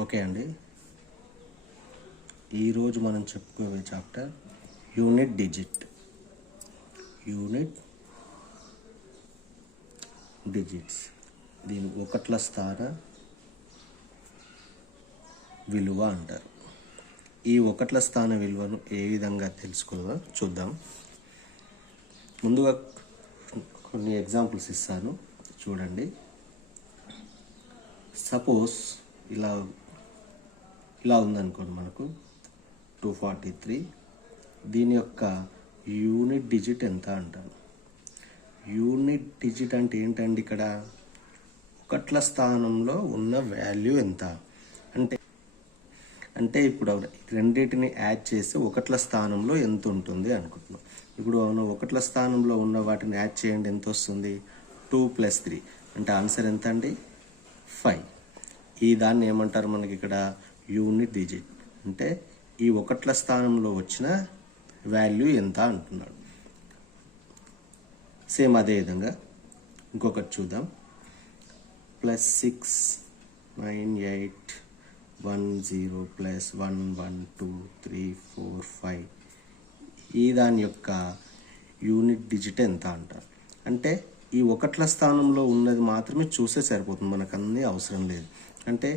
Okay అండి, ఈరోజు మనం చెప్పుకోవే చాప్టర్ యూనిట్ డిజిట్స్. దీని ఒకట్ల స్థాన విలువ అంటారు. ఈ ఒకట్ల స్థాన విలువను ఏ విధంగా తెలుసుకోవాలో చూద్దాం. ముందుగా కొన్ని ఎగ్జాంపుల్స్ ఇస్తాను, చూడండి. సపోజ్ ఇలా ఉందనుకోండి, మనకు 243. దీని యొక్క యూనిట్ డిజిట్ ఎంత అంటాను. యూనిట్ డిజిట్ అంటే ఏంటండి? ఇక్కడ ఒకట్ల స్థానంలో ఉన్న వాల్యూ ఎంత అంటే ఇప్పుడు రెండింటిని యాడ్ చేసి ఒకట్ల స్థానంలో ఎంత ఉంటుంది అనుకుంటున్నాం. ఇప్పుడు ఒకట్ల స్థానంలో ఉన్న వాటిని యాడ్ చేయండి, ఎంత వస్తుంది? 2 + 3 అంటే ఆన్సర్ ఎంత అండి? 5. ఈ దాన్ని ఏమంటారు మనకి ఇక్కడ? Unit digit. అంటే ఈ ఒకట్ల స్థానంలో వచ్చిన వాల్యూ ఎంత అంటున్నాడు. సేమ్ అదే విధంగా ఇంకొకటి చూద్దాం. +6 9 8 1 0 +1 1 2 3 4 5. ఈ దాని యొక్క యూనిట్ డిజిట్ ఎంత అంటారు. అంటే ఈ ఒకట్ల స్థానంలో ఉన్నది మాత్రమే చూసే సరిపోతుంది, మనకు అన్నీ అవసరం లేదు. అంటే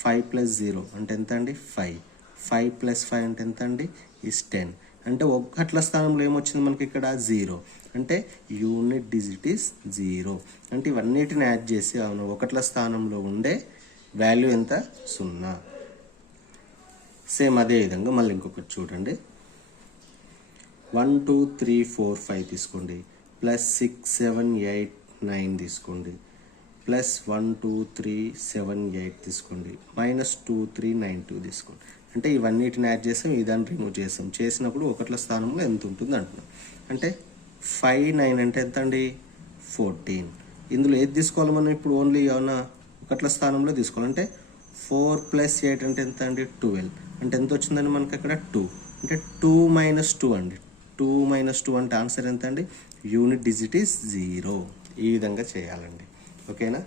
5 + 0 అంటే ఎంత అండి? 5. 5 + 5 అంటే ఎంత అండి? 10. అంటే ఒకట్ల స్థానంలో ఏమొచ్చింది మనకి ఇక్కడ? 0. అంటే యూనిట్ డిజిట్ ఈస్ 0. అంటే ఇవన్నిటిని యాడ్ చేసి ఒకట్ల స్థానంలో ఉండే వాల్యూ ఎంత? 0. సేమ్ అదే విధంగా మళ్ళీ ఇంకొకటి చూడండి. 1 2 3 4 5 తీసుకోండి, +6 7 8 9 తీసుకోండి, +1 2 3 7 8 తీసుకోండి, -2 3 9 2 తీసుకోండి. అంటే ఇవన్నిటిని యాడ్ చేసాం, ఇదాన్ని రిమూవ్ చేసినప్పుడు ఒకట్ల స్థానంలో ఎంత ఉంటుంది అంటున్నాం. అంటే 5 9 అంటే ఎంత అండి? 14. ఇందులో ఏది తీసుకోవాలి మనం ఇప్పుడు? ఓన్లీ ఏమన్నా ఒకట్ల స్థానంలో తీసుకోవాలంటే 4 + 8 అంటే ఎంత అండి? 12. అంటే ఎంత వచ్చిందండి మనకి అక్కడ? 2. అంటే 2 - 2 అండి. 2 - 2 అంటే ఆన్సర్ ఎంత అండి? Unit digit is 0. ఈ విధంగా చేయాలండి. ఓకేనా?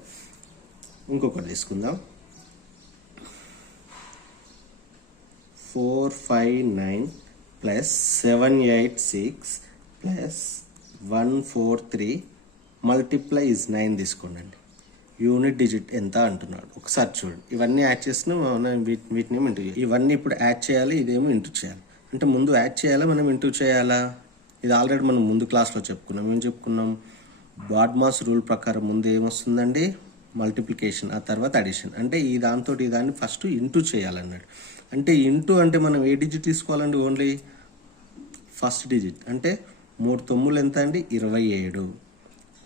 ఇంకొకటి తీసుకుందాం. 4 5 9 +7 8 6 +1 4 3 మల్టిప్లై ఇస్ 9 తీసుకోండి. యూనిట్ డిజిట్ ఎంత అంటున్నాడు. ఒకసారి చూడండి, ఇవన్నీ యాడ్ చేసినా వీటిని ఇంటూ, ఇవన్నీ ఇప్పుడు యాడ్ చేయాలి, ఇదేమో ఇంటూ చేయాలి. అంటే ముందు యాడ్ చేయాలా, మనం ఇంటూ చేయాలా? ఇది ఆల్రెడీ మనం ముందు క్లాస్లో చెప్పుకున్నాం. ఏం చెప్పుకున్నాం? బాడ్మాస్ రూల్ ప్రకారం ముందు ఏమొస్తుందండి? మల్టిప్లికేషన్, ఆ తర్వాత అడిషన్. అంటే ఈ దాంతో ఈ దాన్ని ఫస్ట్ ఇంటూ చేయాలన్నాడు. అంటే ఇంటూ అంటే మనం ఏ డిజిట్ తీసుకోవాలండి? Only first digit. అంటే 3 9 ఎంత అండి? 27.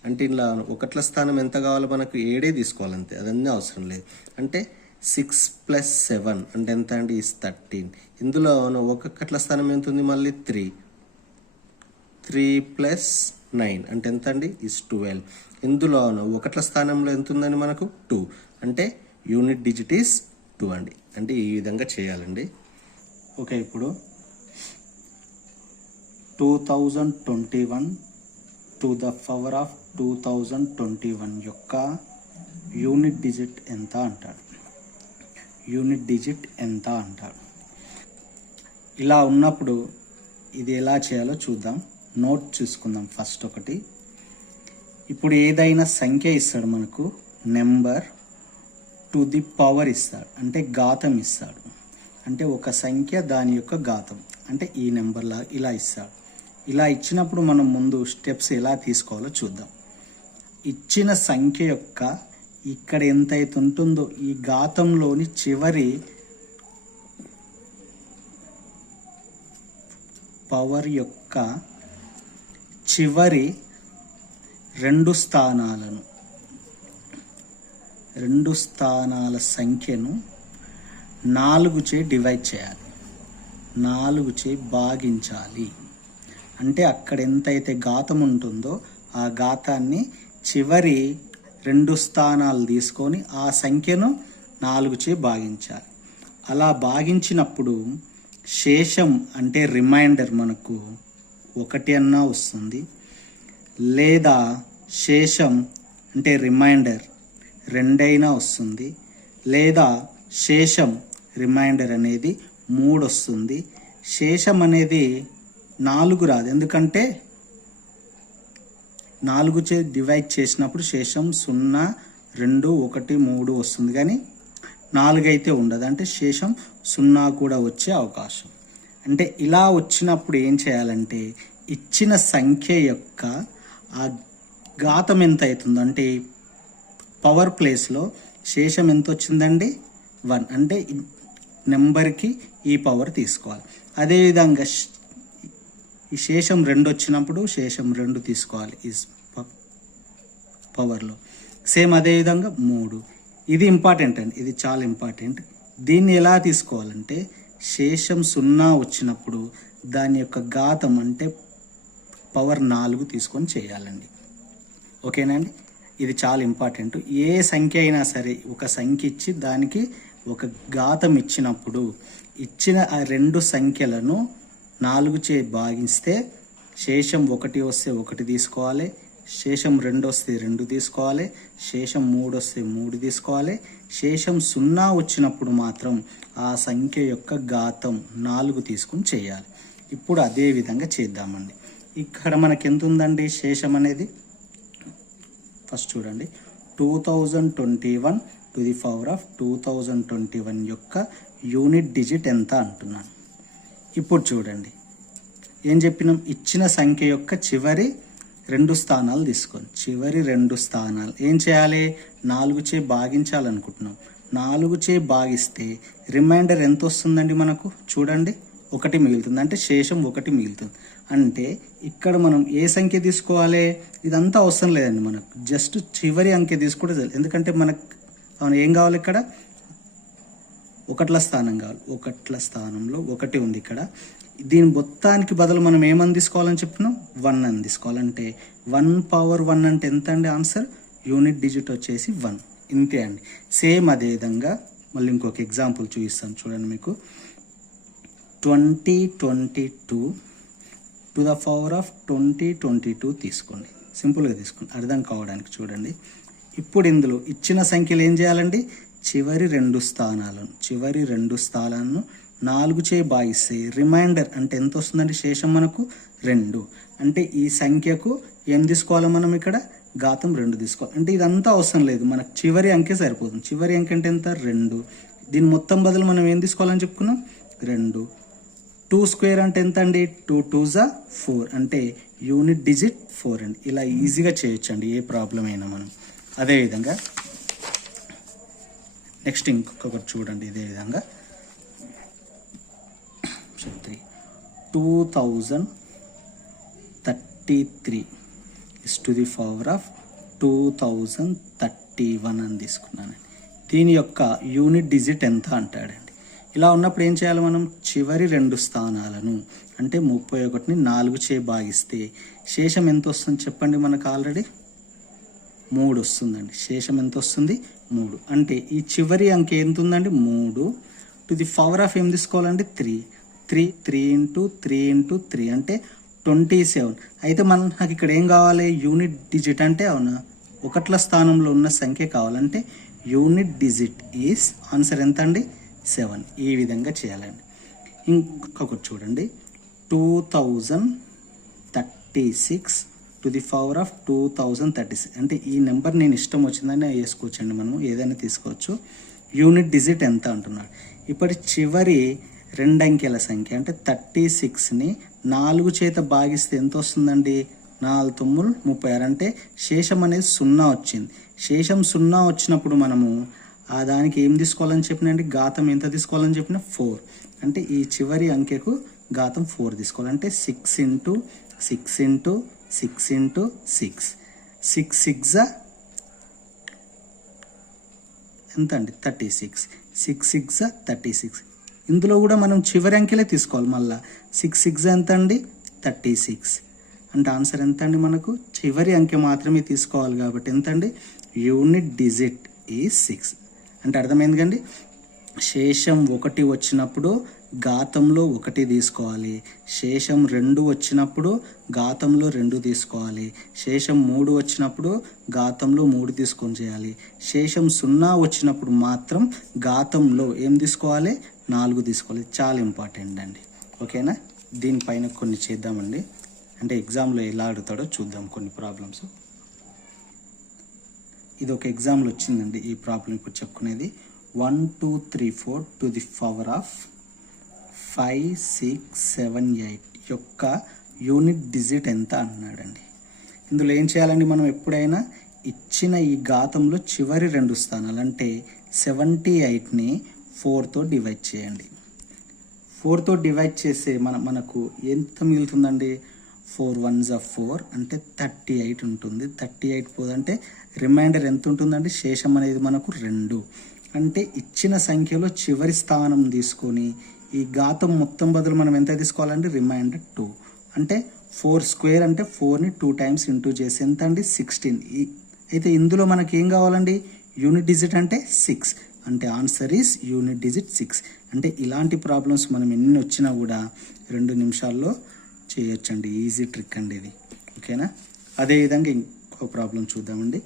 అంటే ఇలా ఒకట్ల స్థానం ఎంత కావాలి మనకు? 7 తీసుకోవాలంతే, అదన్నీ అవసరం లేదు. అంటే 6 + 7 అంటే ఎంత అండి? 13. ఇందులో ఒకట్ల స్థానం ఎంత ఉంది? మళ్ళీ 3 + 9 అంటే ఎంత అండి? 12. ఇందులో ఒకట్ల స్థానంలో ఎంత ఉందండి మనకు? 2. అంటే యూనిట్ డిజిట్ ఈస్ 2 అండి. అంటే ఈ విధంగా చేయాలండి. ఓకే, ఇప్పుడు 2021 to the power of 2021 యొక్క యూనిట్ డిజిట్ ఎంత అంటాడు. ఇలా ఉన్నప్పుడు ఇది ఎలా చేయాలో చూద్దాం. నోట్ చూసుకుందాం ఫస్ట్ ఒకటి. ఇప్పుడు ఏదైనా సంఖ్య ఇస్తాడు మనకు, నెంబర్ టు ది పవర్ ఇస్తాడు, అంటే ఘాతం ఇస్తాడు. అంటే ఒక సంఖ్య దాని యొక్క ఘాతం, అంటే ఈ నెంబర్లా ఇలా ఇస్తాడు. ఇలా ఇచ్చినప్పుడు మనం ముందు స్టెప్స్ ఎలా తీసుకోవాలో చూద్దాం. ఇచ్చిన సంఖ్య యొక్క ఇక్కడ ఎంతైతే ఉంటుందో ఈ ఘాతంలోని చివరి పవర్ యొక్క చివరి 2 స్థానాల సంఖ్యను 4 చే డివైడ్ చేయాలి, 4 చే భాగించాలి. అంటే అక్కడ ఎంతైతే ఘాతం ఉంటుందో ఆ ఘాతాన్ని చివరి 2 స్థానాలు తీసుకొని ఆ సంఖ్యను 4 చే భాగించాలి. అలా భాగించినప్పుడు శేషం అంటే రిమైండర్ మనకు 1 అన్నా వస్తుంది, లేదా శేషం అంటే రిమైండర్ 2 అయినా వస్తుంది, లేదా శేషం రిమైండర్ అనేది 3 వస్తుంది. శేషం అనేది 4 రాదు, ఎందుకంటే 4 చే డివైడ్ చేసినప్పుడు శేషం 0, 2, 1, 3 వస్తుంది, కానీ 4 అయితే ఉండదు. అంటే శేషం 0 కూడా వచ్చే అవకాశం. అంటే ఇలా వచ్చినప్పుడు ఏం చేయాలంటే ఇచ్చిన సంఖ్య యొక్క ఆ ఘాతం ఎంత అవుతుందో, అంటే పవర్ ప్లేస్లో శేషం ఎంత వచ్చిందండి 1, అంటే నెంబర్కి ఈ పవర్ తీసుకోవాలి. అదేవిధంగా ఈ శేషం 2 వచ్చినప్పుడు శేషం 2 తీసుకోవాలి ఈ పవర్లో. సేమ్ అదేవిధంగా 3. ఇది ఇంపార్టెంట్ అండి, ఇది చాలా ఇంపార్టెంట్. దీన్ని ఎలా తీసుకోవాలంటే శేషం 0 వచ్చినప్పుడు దాని యొక్క ఘాతం అంటే పవర్ 4 తీసుకొని చేయాలండి. ఓకేనండి, ఇది చాలా ఇంపార్టెంట్. ఏ సంఖ్య అయినా సరే ఒక సంఖ్య ఇచ్చి దానికి ఒక ఘాతం ఇచ్చినప్పుడు ఇచ్చిన ఆ 2 సంఖ్యలను 4 చే భాగిస్తే శేషం 1 వస్తే 1 తీసుకోవాలి, శేషం 2 వస్తే 2 తీసుకోవాలి, శేషం 3 వస్తే 3 తీసుకోవాలి. శేషం 0 వచ్చినప్పుడు మాత్రం ఆ సంఖ్య యొక్క ఘాతం 4 తీసుకుని చేయాలి. ఇప్పుడు అదే విధంగా చేద్దామండి. ఇక్కడ మనకి ఎంత ఉందండి శేషం అనేది? ఫస్ట్ చూడండి, 2021 టు ది పవర్ ఆఫ్ 2021 యొక్క యూనిట్ డిజిట్ ఎంత అంటున్నాను. ఇప్పుడు చూడండి ఏం చెప్పినాం, ఇచ్చిన సంఖ్య యొక్క చివరి 2 స్థానాలు తీసుకోండి. చివరి 2 స్థానాలు ఏం చేయాలి? 4 చే భాగించాలనుకుంటున్నాం. 4 చే భాగిస్తే రిమైండర్ ఎంత వస్తుందండి మనకు? చూడండి 1 మిగులుతుంది, అంటే శేషం 1 మిగులుతుంది. అంటే ఇక్కడ మనం ఏ సంఖ్య తీసుకోవాలి? ఇదంతా అవసరం లేదండి, మనకు జస్ట్ చివరి అంకె తీసుకుంటే చాలు. ఎందుకంటే మనకు ఏం కావాలి? ఇక్కడ 1ల స్థానం కావాలి. 1ల స్థానంలో 1 ఉంది ఇక్కడ. దీని మొత్తానికి బదులు మనం ఏమని తీసుకోవాలని చెప్పినాం? 1 అని తీసుకోవాలంటే 1 పవర్ 1 అంటే ఎంత అండి? ఆన్సర్ యూనిట్ డిజిట్ వచ్చేసి 1. ఇంతే అండి. సేమ్ అదే విధంగా మళ్ళీ ఇంకొక ఎగ్జాంపుల్ చూపిస్తాను చూడండి మీకు. 2022 టు ద పవర్ ఆఫ్ 2022 తీసుకోండి. సింపుల్గా తీసుకోండి అర్థం కావడానికి. చూడండి ఇప్పుడు ఇందులో ఇచ్చిన సంఖ్యలు ఏం చేయాలండి? చివరి 2 స్థానాలను 4 చే భాగిస్తే రిమైండర్ అంటే ఎంత వస్తుందండి? శేషం మనకు 2. అంటే ఈ సంఖ్యకు ఏం తీసుకోవాలి మనం? ఇక్కడ ఘాతం 2 తీసుకోవాలి. అంటే ఇదంతా అవసరం లేదు, మనకు చివరి అంకె సరిపోతుంది. చివరి అంకె అంటే ఎంత? 2. దీని మొత్తం బదులు మనం ఏం తీసుకోవాలని చెప్పుకున్నాం? 2. 2 స్క్వేర్ అంటే ఎంత అండి? 2 2s 4, అంటే యూనిట్ డిజిట్ 4 అండి. ఇలా ఈజీగా చేయొచ్చు అండి ఏ ప్రాబ్లం అయినా మనం. అదేవిధంగా నెక్స్ట్ ఇంకొకటి చూడండి. ఇదే విధంగా 2033 is to the power of 2031 అని తీసుకున్నాను. దీని యొక్క యూనిట్ డిజిట్ ఎంత అంటాడండి. ఇలా ఉన్నప్పుడు ఏం చేయాలి మనం? చివరి 2 స్థానాలను అంటే 31ని 4 చే భాగిస్తే శేషం ఎంత వస్తుంది చెప్పండి? మనకు ఆల్రెడీ 3 వస్తుందండి. శేషం ఎంత వస్తుంది? 3. అంటే ఈ చివరి అంకె ఎంత ఉందండి? 3 టు ది పవర్ ఆఫ్ ఏం తీసుకోవాలండి? 3 ఇంటూ 3 అంటే 27. అయితే మనకు ఇక్కడ ఏం కావాలి? యూనిట్ డిజిట్ అంటే అవునా 1ల స్థానంలో ఉన్న సంఖ్య కావాలంటే యూనిట్ డిజిట్ ఈస్ ఆన్సర్ ఎంత అండి? 7. ఈ విధంగా చేయాలండి. ఇంకొకటి చూడండి, 2036 టు ది పవర్ ఆఫ్ 2036 అంటే ఈ నెంబర్ నేను ఇష్టం వచ్చిందని వేసుకోవచ్చండి, మనము ఏదైనా తీసుకోవచ్చు. యూనిట్ డిజిట్ ఎంత అంటున్నాడు. ఇప్పటి చివరి 2 అంకెల సంఖ్య అంటే 36ని 4 చేత భాగిస్తే ఎంత వస్తుందండి? 4 9 36, అంటే శేషం అనేది 0 వచ్చింది. శేషం 0 వచ్చినప్పుడు మనము ఆ దానికి ఏం తీసుకోవాలని చెప్పినండి? ఘాతం ఎంత తీసుకోవాలని చెప్పిన? 4. అంటే ఈ చివరి అంకెకు ఘాతం 4 తీసుకోవాలి. అంటే 6 ఇంటూ 6 ఇంటూ 6 ఇంటూ 6 6 6 ఎంత అండి? 36. 6 6 36. ఇందులో కూడా మనం చివరి అంకెలే తీసుకోవాలి. మళ్ళీ 6 6 ఎంత అండి? 36. అంటే ఆన్సర్ ఎంత అండి? మనకు చివరి అంకె మాత్రమే తీసుకోవాలి కాబట్టి ఎంత అండి? Unit digit is 6. అంటే అర్థమైంది కండి. శేషం 1 వచ్చినప్పుడు ఘాతంలో 1 తీసుకోవాలి, శేషం 2 వచ్చినప్పుడు ఘాతంలో 2 తీసుకోవాలి, శేషం 3 వచ్చినప్పుడు ఘాతంలో 3 తీసుకొని చేయాలి, శేషం 0 వచ్చినప్పుడు మాత్రం ఘాతంలో ఏం తీసుకోవాలి, 4 తీసుకోవాలి. చాలా ఇంపార్టెంట్ అండి. ఓకేనా? దీనిపైన కొన్ని చేద్దామండి, అంటే ఎగ్జామ్లో ఎలా అడుగుతాడో చూద్దాం కొన్ని ప్రాబ్లమ్స్. ఇది ఒక ఎగ్జామ్లో వచ్చిందండి. ఈ ప్రాబ్లం ఇప్పుడు చెప్పుకునేది 1 2 3 4 టు ది పవర్ ఆఫ్ 5 6 7 8 యొక్క యూనిట్ డిజిట్ ఎంత అన్నాడండి. ఇందులో ఏం చేయాలండి, మనం ఎప్పుడైనా ఇచ్చిన ఈ ఘాతంలో చివరి 2 స్థానాలు అంటే 78ని 4తో డివైడ్ చేయండి. 4తో డివైడ్ చేస్తే మనకు ఎంత మిగులుతుందండి, 4 1s 4 అంటే 38 ఉంటుంది. 38 పోదంటే రిమైండర్ ఎంత ఉంటుందండి, శేషం అనేది మనకు 2. అంటే ఇచ్చిన సంఖ్యలో చివరి స్థానం తీసుకొని ఈ ఘాతం మొత్తం బదులు మనం ఎంత తీసుకోవాలండి, రిమైండర్ 2. అంటే 4 స్క్వేర్ అంటే 4ని 2 టైమ్స్ ఇంటూ చేసి ఎంత అండి, 16. అయితే ఇందులో మనకి ఏం కావాలండి, యూనిట్ డిజిట్ అంటే 6. అంటే ఆన్సర్ ఈస్ యూనిట్ డిజిట్ 6. అంటే ఇలాంటి ప్రాబ్లమ్స్ మనం ఎన్ని వచ్చినా కూడా 2 నిమిషాల్లో చేయొచ్చండి. ఈజీ ట్రిక్ అండి ఇది. ఓకేనా? అదేవిధంగా ఇంకో ప్రాబ్లం చూద్దామండి.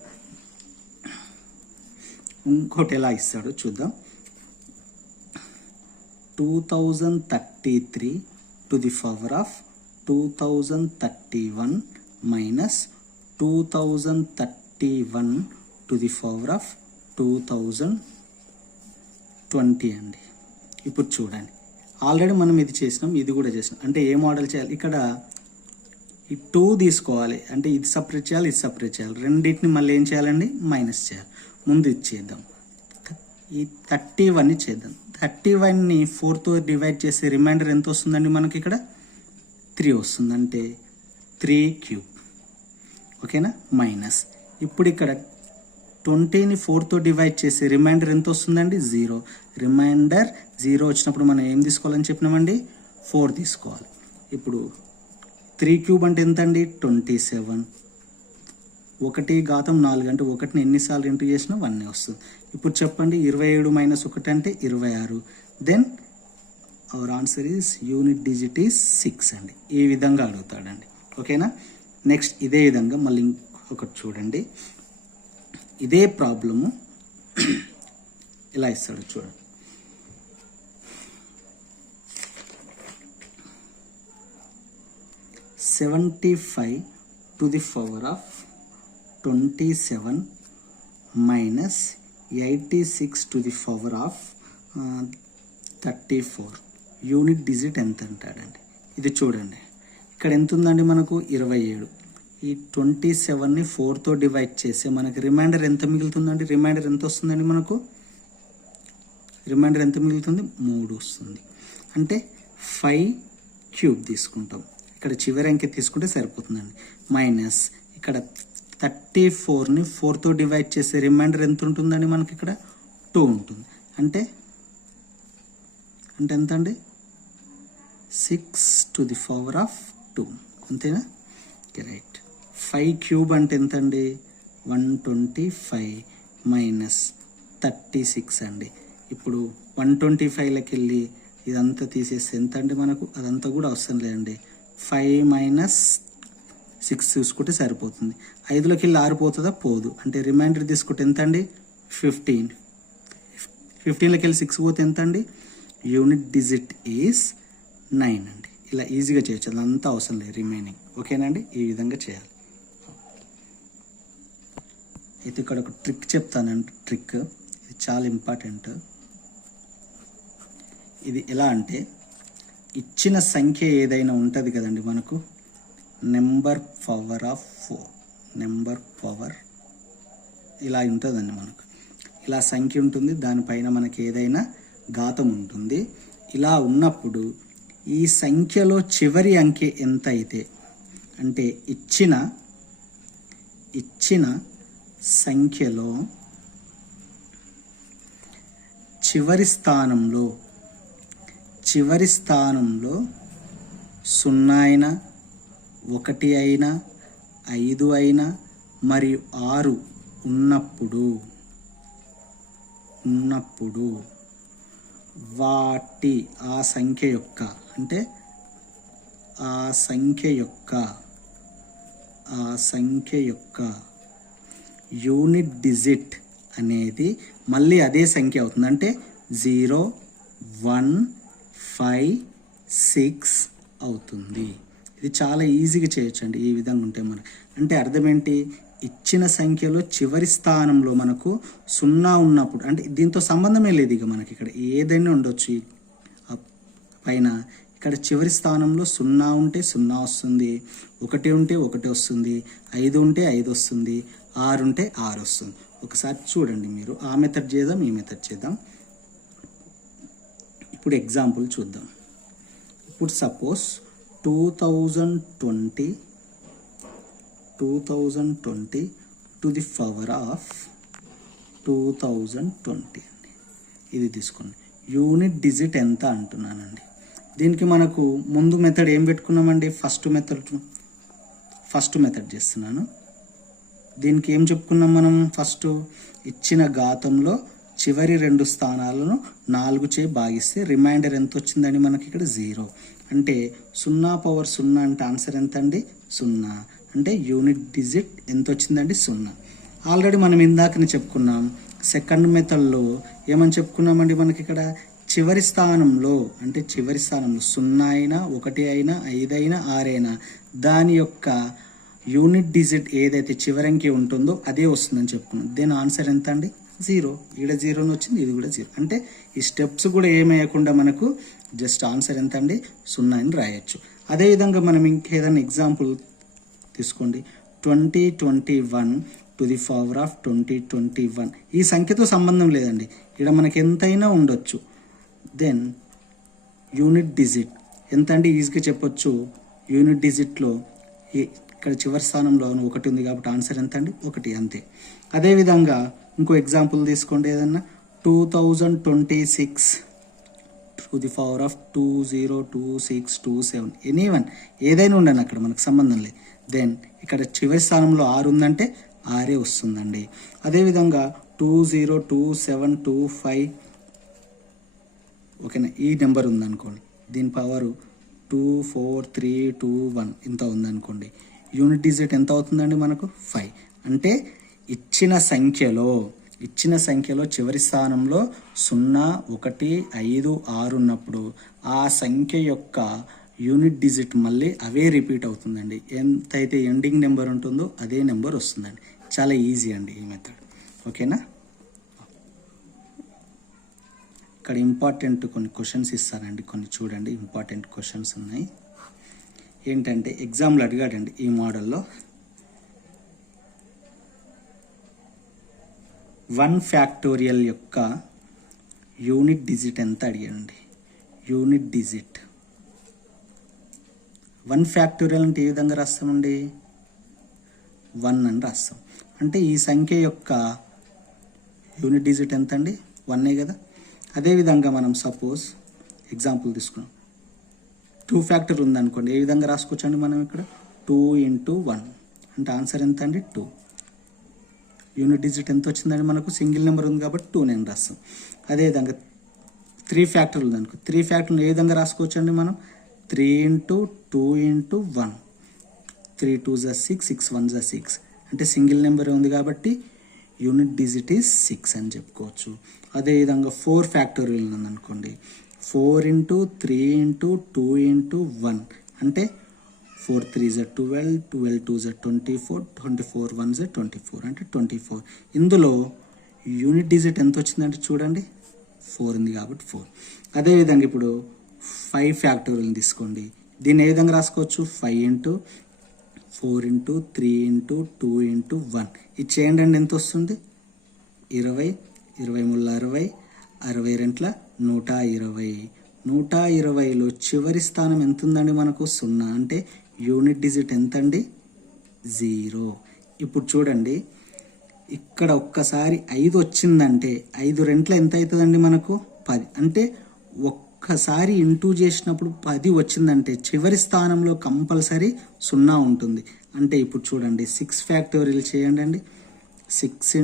ఇంకోటి ఎలా ఇస్తాడో చూద్దాం. 2033 to the power of 2031 minus 2031 to the power of 2020 అండి. ఇప్పుడు చూడండి, ఆల్రెడీ మనం ఇది చేసినాం, ఇది కూడా చేసినాం. అంటే ఏ మోడల్ చేయాలి, ఇక్కడ ఈ 2 తీసుకోవాలి, అంటే ఇది సపరేట్ చేయాలి, ఇది సపరేట్ చేయాలి. రెండింటిని మళ్ళీ ఏం చేయాలండి, మైనస్ చేయాలి. ముందు ఇది చేద్దాం, ఈ 31ని చేద్దాం. 31ని 4తో డివైడ్ చేసి రిమైండర్ ఎంత వస్తుందండి, మనకి ఇక్కడ 3 వస్తుంది. అంటే 3 క్యూబ్. ఓకేనా? మైనస్ ఇప్పుడు ఇక్కడ 20ని 4తో డివైడ్ చేసి రిమైండర్ ఎంత వస్తుందండి, 0. రిమైండర్ 0 వచ్చినప్పుడు మనం ఏం తీసుకోవాలని చెప్పినామండి, 4 తీసుకోవాలి. ఇప్పుడు 3 క్యూబ్ అంటే ఎంత అండి, 27. 1 ఘాతం 4 అంటే 1ని ఎన్నిసార్లు ఇంటూ చేసినా 1 వస్తుంది. ఇప్పుడు చెప్పండి, 27 మైనస్ 1 అంటే 26. Then our answer is unit digit is 6 అండి. ఈ విధంగా అడుగుతాడండి. ఓకేనా? నెక్స్ట్ ఇదే విధంగా మళ్ళీ ఇంకొకటి చూడండి. ఇదే ప్రాబ్లము ఎలా ఇస్తాడో చూడండి. $75 to the power of 27 minus 86 to the power of 34 unit digit ఎంత అంటాడండి. ఇది చూడండి, ఇక్కడ ఎంత ఉందండి, మనకు 27. ఈ 27ని 4తో డివైడ్ చేస్తే మనకి రిమైండర్ ఎంత మిగులుతుందండి, రిమైండర్ ఎంత వస్తుందండి, మనకు రిమైండర్ ఎంత మిగులుతుంది, 3 వస్తుంది. అంటే 5 క్యూబ్ తీసుకుంటాం. ఇక్కడ చివరి అంకె తీసుకుంటే సరిపోతుందండి. మైనస్ ఇక్కడ 34ని 4తో డివైడ్ చేస్తే రిమైండర్ ఎంత ఉంటుందండి, మనకి ఇక్కడ 2 ఉంటుంది. అంటే ఎంత అండి, 6 టు ది పవర్ ఆఫ్ 2. అంతేనా? రైట్. 5 క్యూబ్ అంటే ఎంత అండి, 125 మైనస్ 36 అండి. ఇప్పుడు 125లోకి వెళ్ళి ఇదంతా తీసేస్తే ఎంత అండి, మనకు అదంతా కూడా అవసరం లేదండి. 5 మైనస్ 6 చూసుకుంటే సరిపోతుంది. 5లోకి వెళ్ళి 6 పోతుందా, పోదు. అంటే రిమైండర్ తీసుకుంటే ఎంత అండి, 15. 15లోకి వెళ్ళి 6 పోతే ఎంత అండి, యూనిట్ డిజిట్ ఈస్ 9 అండి. ఇలా ఈజీగా చేయొచ్చు, అదంతా అవసరం లేదు రిమైనింగ్. ఓకేనండి? ఈ విధంగా చేయాలి. అయితే ఇక్కడ ఒక ట్రిక్ చెప్తానండి. ట్రిక్ ఇది చాలా ఇంపార్టెంట్. ఇది ఎలా అంటే, ఇచ్చిన సంఖ్య ఏదైనా ఉంటుంది కదండి, మనకు number power of 4, number power ఇలా ఉంటుందండి. మనకు ఇలా సంఖ్య ఉంటుంది, దానిపైన మనకి ఏదైనా ఘాతం ఉంటుంది. ఇలా ఉన్నప్పుడు ఈ సంఖ్యలో చివరి అంకె ఎంత అయితే, అంటే ఇచ్చిన సంఖ్యలో చివరి స్థానంలో 0 అయినా 1 అయినా 5 అయినా మరియు 6 ఉన్నప్పుడు వాటి ఆ సంఖ్య యొక్క అంటే ఆ సంఖ్య యొక్క యూనిట్ డిజిట్ అనేది మళ్ళీ అదే సంఖ్య అవుతుంది. అంటే 0, 1, 5, 6 అవుతుంది. ఇది చాలా ఈజీగా చేయొచ్చండి ఈ విధంగా ఉంటే మనకు. అంటే అర్థం ఏంటి, ఇచ్చిన సంఖ్యలో చివరి స్థానంలో మనకు 0 ఉన్నప్పుడు, అంటే దీంతో సంబంధమే లేదు ఇక మనకి, ఇక్కడ ఏదైనా ఉండొచ్చు పైన. ఇక్కడ చివరి స్థానంలో 0 ఉంటే 0 వస్తుంది, 1 ఉంటే 1 వస్తుంది, 5 ఉంటే 5 వస్తుంది, 6 ఉంటే 6 వస్తుంది. ఒకసారి చూడండి మీరు. ఆ మెథడ్ చేద్దాం, ఈ మెథడ్ చేద్దాం. ఇప్పుడు ఎగ్జాంపుల్ చూద్దాం. ఇప్పుడు suppose 2020 to the power of 2020 అండి. ఇది తీసుకోండి. యూనిట్ డిజిట్ ఎంత అంటున్నానండి. దీనికి మనకు ముందు మెథడ్ ఏం పెట్టుకున్నామండి, ఫస్ట్ మెథడ్ చేస్తున్నాను. దీనికి ఏం చెప్పుకున్నాం మనం, ఫస్ట్ ఇచ్చిన ఘాతంలో చివరి 2 స్థానాలను 4 భాగిస్తే రిమైండర్ ఎంత వచ్చిందండి మనకి, ఇక్కడ 0. అంటే 0/0 అంటే ఆన్సర్ ఎంత అండి, 0. అంటే యూనిట్ డిజిట్ ఎంత వచ్చిందండి, 0. ఆల్రెడీ మనం ఇందాకనే చెప్పుకున్నాం. సెకండ్ మెథడ్లో ఏమని చెప్పుకున్నామండి, మనకి ఇక్కడ చివరి స్థానంలో 0 అయినా 1 అయినా 5 అయినా 6 అయినా దాని యొక్క యూనిట్ డిజిట్ ఏదైతే చివరంకి ఉంటుందో అదే వస్తుందని చెప్పుకున్నాం. దీని ఆన్సర్ ఎంత అండి, 0. ఈడ 0 వచ్చింది, ఇది కూడా 0. అంటే ఈ స్టెప్స్ కూడా ఏమేయకుండా మనకు జస్ట్ ఆన్సర్ ఎంత అండి, 0 అని రాయొచ్చు. అదేవిధంగా మనం ఇంకేదైనా ఎగ్జాంపుల్ తీసుకోండి. 2021 టు ది పవర్ ఆఫ్ 2021. ఈ సంఖ్యతో సంబంధం లేదండి, ఇక్కడ మనకి ఎంతైనా ఉండొచ్చు. దెన్ యూనిట్ డిజిట్ ఎంత అండి, ఈజీగా చెప్పొచ్చు. యూనిట్ డిజిట్లో ఇక్కడ చివరి స్థానంలో 1 ఉంది కాబట్టి ఆన్సర్ ఎంత అండి, 1 అంతే. అదేవిధంగా ఇంకో ఎగ్జాంపుల్ తీసుకోండి. ఏదన్నా 2026 to the power of 202627. Anyone ఏదైనా ఉండండి, అక్కడ మనకు సంబంధం లేదు. దెన్ ఇక్కడ చివరి స్థానంలో 6 ఉందంటే 6 వస్తుందండి. అదేవిధంగా 202725 ఓకేనా, ఈ నెంబర్ ఉందనుకోండి, దీని పవర్ 24321 ఇంత ఉందనుకోండి. యూనిట్ డిజిట్ ఎంత అవుతుందండి మనకు, 5. అంటే ఇచ్చిన సంఖ్యలో చివరి స్థానంలో 0, 1, 5, 6 ఉన్నప్పుడు ఆ సంఖ్య యొక్క యూనిట్ డిజిట్ మళ్ళీ అవే రిపీట్ అవుతుందండి. ఎంతైతే ఎండింగ్ నెంబర్ ఉంటుందో అదే నెంబర్ వస్తుందండి. చాలా ఈజీ అండి ఈ మెథడ్. ఓకేనా. ఇక్కడ ఇంపార్టెంట్ కొన్ని క్వశ్చన్స్ ఇస్తారండి, కొన్ని చూడండి. ఇంపార్టెంట్ క్వశ్చన్స్ ఉన్నాయి. ఏంటంటే ఎగ్జామ్లో అడిగాడండి ఈ మోడల్లో 1 ఫ్యాక్టోరియల్ యొక్క యూనిట్ డిజిట్ ఎంత అడిగాడండి. యూనిట్ డిజిట్ 1 ఫ్యాక్టోరియల్ అంటే ఏ విధంగా రాస్తామండి, 1 అని రాస్తాం. అంటే ఈ సంఖ్య యొక్క యూనిట్ డిజిట్ ఎంత అండి, 1 కదా. అదేవిధంగా మనం సపోజ్ ఎగ్జాంపుల్ తీసుకున్నాం. 2 ఫ్యాక్టర్ ఉందనుకోండి, ఏ విధంగా రాసుకోవచ్చండి మనం ఇక్కడ 2 × 1 అంటే ఆన్సర్ ఎంత అండి, 2. యూనిట్ డిజిట్ ఎంత వచ్చిందండి మనకు, సింగిల్ నెంబర్ ఉంది కాబట్టి 2 నేను రాస్తాం. అదేవిధంగా 3 ఫ్యాక్టర్ ఉందనుకో, 3 ఫ్యాక్టర్లు ఏ విధంగా రాసుకోవచ్చండి మనం, 3 × 2 × 1. 3 2 = 6, 6 1 = 6. అంటే సింగిల్ నెంబర్ ఉంది కాబట్టి యూనిట్ డిజిట్ ఈజ్ 6 అని చెప్పుకోవచ్చు. అదేవిధంగా 4 ఫ్యాక్టోరియల్ ఉందనుకోండి, 4 × 3 × 2 × 1 అంటే 4 3 = 12, 12 2 = 24, 24 1 = 24 అంటే 24. ఇందులో యూనిట్ డిజిట్ ఎంత వచ్చిందంటే చూడండి, 4 ఉంది కాబట్టి 4. అదేవిధంగా ఇప్పుడు 5 ఫ్యాక్టోరియల్ తీసుకోండి. దీన్ని ఏ విధంగా రాసుకోవచ్చు, 5 × 4 × 3 × 2 × 1. ఇది చేయండి అండి, ఎంత వస్తుంది, 20, 20 × 60, 60 × 120. 120లో చివరి స్థానం ఎంత ఉందండి మనకు, 0. అంటే యూనిట్ డిజిట్ ఎంత అండి, 0. ఇప్పుడు చూడండి, ఇక్కడ ఒక్కసారి 5 వచ్చిందంటే 5 2 ఎంత అవుతుందండి మనకు, 10. అంటే ఒక్కసారి ఇంటూ చేసినప్పుడు 10 వచ్చిందంటే చివరి స్థానంలో కంపల్సరీ 0 ఉంటుంది. అంటే ఇప్పుడు చూడండి 6 ఫ్యాక్టోరియల్ చేయండి అండి. 6 ×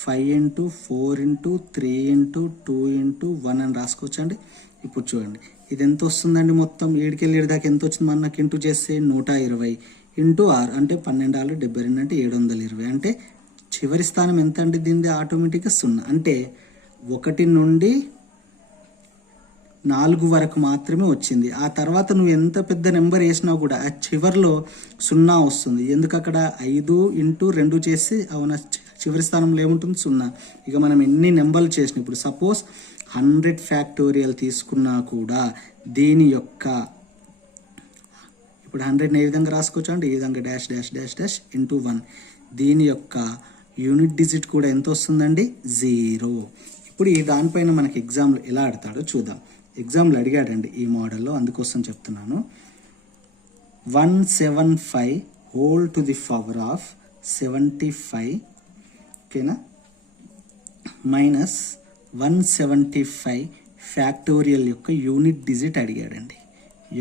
5 ఇంటూ 4 ఇంటూ 3 ఇంటూ 2 ఇంటూ 1 అని రాసుకోవచ్చండి. ఇప్పుడు చూడండి ఇది ఎంత వస్తుందండి, మొత్తం 7కెళ్ళి 7 దాకా ఎంత వచ్చింది మనకి ఇంటూ చేస్తే 120 ఇంటూ 6 అంటే 12 6 72 అంటే 720 అంటే చివరి స్థానం ఎంత అండి దీనిది ఆటోమేటిక్గా 0. అంటే 1 నుండి 4 వరకు మాత్రమే వచ్చింది. ఆ తర్వాత నువ్వు ఎంత పెద్ద నెంబర్ వేసినా కూడా ఆ చివరిలో 0 వస్తుంది. ఎందుకు అక్కడ 5 ఇంటూ 2 చేసి అవునా చివరి స్థానంలో ఏముంటుంది 0. ఇక మనం ఎన్ని నెంబర్లు చేసినా ఇప్పుడు సపోజ్ 100 ఫ్యాక్టోరియల్ తీసుకున్నా కూడా దీని యొక్క ఇప్పుడు 100ని ఏ విధంగా రాసుకోవచ్చు అంటే ఈ విధంగా dash dash dash dash into 1. దీని యొక్క యూనిట్ డిజిట్ కూడా ఎంత వస్తుందండి 0. ఇప్పుడు ఈ దానిపైన మనకి ఎగ్జామ్లో ఎలా ఆడతాడో చూద్దాం. ఎగ్జామ్లో అడిగాడండి ఈ మోడల్లో, అందుకోసం చెప్తున్నాను. 175 whole to the power of 75 ఓకేనా మైనస్ 175 ఫ్యాక్టోరియల్ యొక్క యూనిట్ డిజిట్ అడిగాడండి.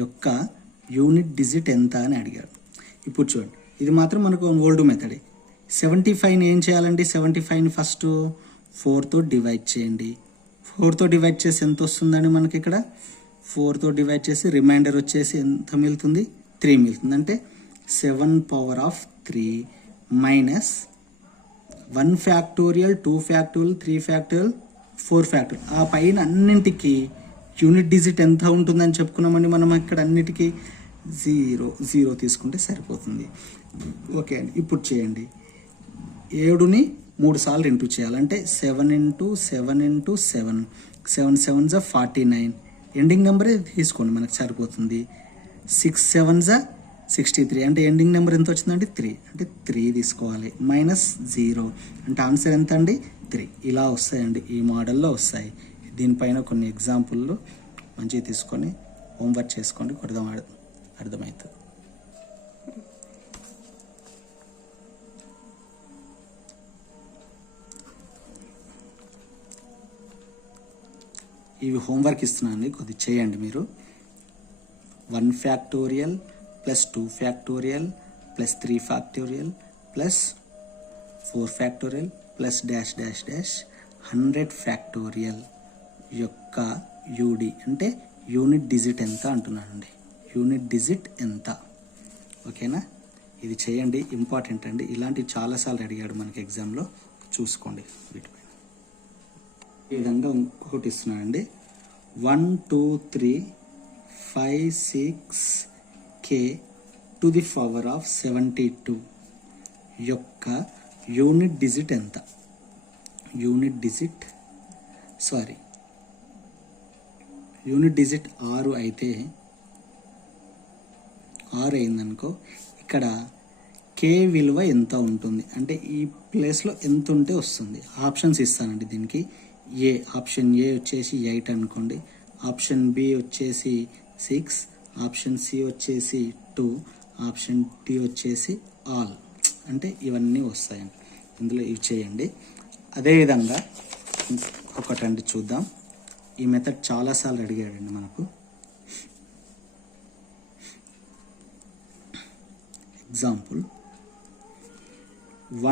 యొక్క యూనిట్ డిజిట్ ఎంత అని అడిగాడు. ఇప్పుడు చూడండి ఇది మాత్రం మనకు ఓల్డ్ మెథడే. 75ని ఏం చేయాలండి, 75ని ఫస్ట్ 4తో డివైడ్ చేయండి. 4తో డివైడ్ చేసి ఎంత వస్తుందండి మనకి ఇక్కడ 4తో డివైడ్ చేసి రిమైండర్ వచ్చేసి ఎంత మిగులుతుంది 3 మిగులుతుంది. అంటే 7 power of 3 minus 1 factorial 2 factorial 3 factorial 4 factorial. ఆ పైన అన్నింటికి యూనిట్ డిజిట్ ఎంత ఉంటుందని చెప్పుకున్నామండి మనం. ఇక్కడ అన్నిటికీ 0 తీసుకుంటే సరిపోతుంది. ఓకే అండి ఇప్పుడు చేయండి. 7ని 3 సార్లు ఇంటూ చేయాలంటే 7 ఇంటూ 7 ఇంటూ 7 7 7 జా 49 ఎండింగ్ నెంబరే తీసుకోండి మనకు సరిపోతుంది. 6 7 జా 63 అంటే ఎండింగ్ నెంబర్ ఎంత వచ్చిందంటే 3 అంటే 3 తీసుకోవాలి మైనస్ 0 అంటే ఆన్సర్ ఎంత అండి 3. ఇలా వస్తాయండి ఈ మోడల్లో వస్తాయి. దీనిపైన కొన్ని ఎగ్జాంపుల్లో మంచిగా తీసుకొని హోంవర్క్ చేసుకోండి, అర్థమవుతుంది. ఇవి హోంవర్క్ ఇస్తున్నాను, కొద్దిగా చేయండి మీరు. 1 factorial plus 2 factorial plus 3 factorial plus 4 factorial plus dash dash dash 100 factorial యొక్క యూడి అంటే యూనిట్ డిజిట్ ఎంత అంటున్నానండి. యూనిట్ డిజిట్ ఎంత ఓకేనా. ఇది చేయండి, ఇంపార్టెంట్ అండి. ఇలాంటివి చాలాసార్లు అడిగాడు మనకి ఎగ్జామ్లో, చూసుకోండి వీటిపైన. ఈ విధంగా ఇంకొకటి ఇస్తున్నానండి. 1 2 3 5 6 k to the power of 72 యొక్క యూనిట్ డిజిట్ ఎంత. యూనిట్ డిజిట్ 6 అయితే 6 అయిందనుకో, ఇక్కడ కే విలువ ఎంత ఉంటుంది అంటే ఈ ప్లేస్లో ఎంత ఉంటే వస్తుంది. ఆప్షన్స్ ఇస్తానండి దీనికి. ఆప్షన్ ఏ వచ్చేసి 8 అనుకోండి, ఆప్షన్ బి వచ్చేసి 6, ఆప్షన్ సి వచ్చేసి 2, ఆప్షన్ డి వచ్చేసి ఆల్ అంటే ఇవన్నీ వస్తాయండి. ఇందులో ఇవి చేయండి. అదేవిధంగా ఒకటండి చూద్దాం. ఈ మెథడ్ చాలాసార్లు అడిగాడండి మనకు. Example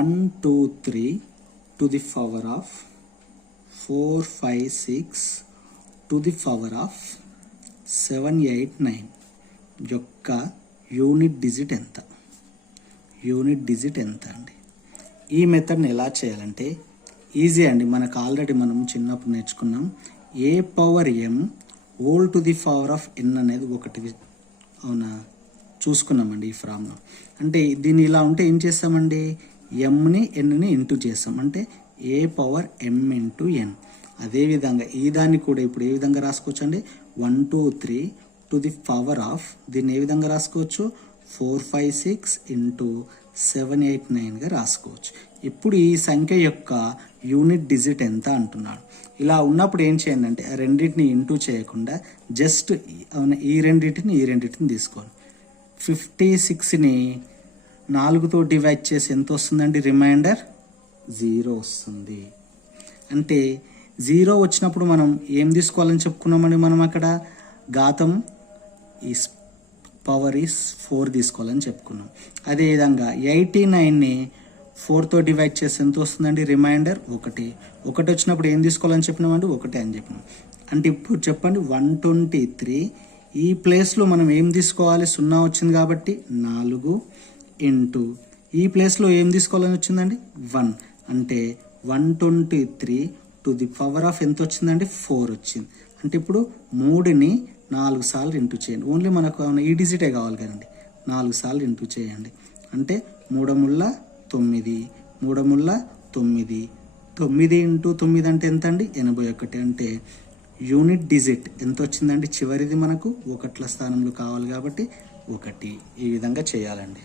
1 2 3 to the power of 4 5 6 to the power of 7 8 9 యొక్క యూనిట్ డిజిట్ ఎంత. యూనిట్ డిజిట్ ఎంత అండి. ఈ మెథడ్ని ఎలా చేయాలంటే ఈజీ అండి. మనకు ఆల్రెడీ మనం చిన్నప్పుడు నేర్చుకున్నాం. A power M whole to the power of N అనేది ఒకటి అవునా చూసుకున్నామండి ఈ ఫార్ములా. అంటే దీన్ని ఇలా ఉంటే ఏం చేస్తామండి, ఎంని ఎన్ని ఇంటూ చేస్తాం అంటే ఏ పవర్ ఎం ఇంటూ ఎన్. అదేవిధంగా ఈ దాన్ని కూడా ఇప్పుడు ఏ విధంగా రాసుకోవచ్చు అండి, 1 2 3 టు ది పవర్ ఆఫ్ దీన్ని ఏ విధంగా రాసుకోవచ్చు 4 5 6 ఇంటూ 7 8 9గా రాసుకోవచ్చు. ఇప్పుడు ఈ సంఖ్య యొక్క యూనిట్ డిజిట్ ఎంత అంటున్నాడు. ఇలా ఉన్నప్పుడు ఏం చేయండి అంటే రెండింటిని ఇంటూ చేయకుండా జస్ట్ ఈ రెండింటిని తీసుకోండి. 56ని 4తో డివైడ్ చేసి ఎంత వస్తుందండి, రిమైండర్ 0 వస్తుంది. అంటే 0 వచ్చినప్పుడు మనం ఏం తీసుకోవాలని చెప్పుకున్నామండి, మనం అక్కడ ఘాతం ఈ పవర్ ఈస్ 4 తీసుకోవాలని చెప్పుకున్నాం. అదేవిధంగా 89ని 4తో డివైడ్ చేస్తే ఎంత వస్తుందండి? రిమైండర్ 1. 1 వచ్చినప్పుడు ఏం తీసుకోవాలని చెప్పినామండి? 1 అని చెప్పినాం. అంటే ఇప్పుడు చెప్పండి 123 ఈ ప్లేస్లో మనం ఏం తీసుకోవాలి? 0 వచ్చింది కాబట్టి 4 ఇంటూ ఈ ప్లేస్లో ఏం తీసుకోవాలని వచ్చిందండి? 1. అంటే 123 టు ది పవర్ ఆఫ్ ఎంత వచ్చిందండి? 4 వచ్చింది. అంటే ఇప్పుడు 3ని 4 సార్లు ఇంటూ చేయండి. ఓన్లీ మనకు ఈ డిజిటే కావాలి కదండి. 4 సార్లు ఇంటూ చేయండి. అంటే 3 ముళ్ళ 9, 3 ముళ్ళ 9, 9 ఇంటూ 9 అంటే ఎంత అండి? 81. అంటే యూనిట్ డిజిట్ ఎంత వచ్చిందండి? చివరిది మనకు 1ల స్థానంలో కావాలి కాబట్టి 1. ఈ విధంగా చేయాలండి.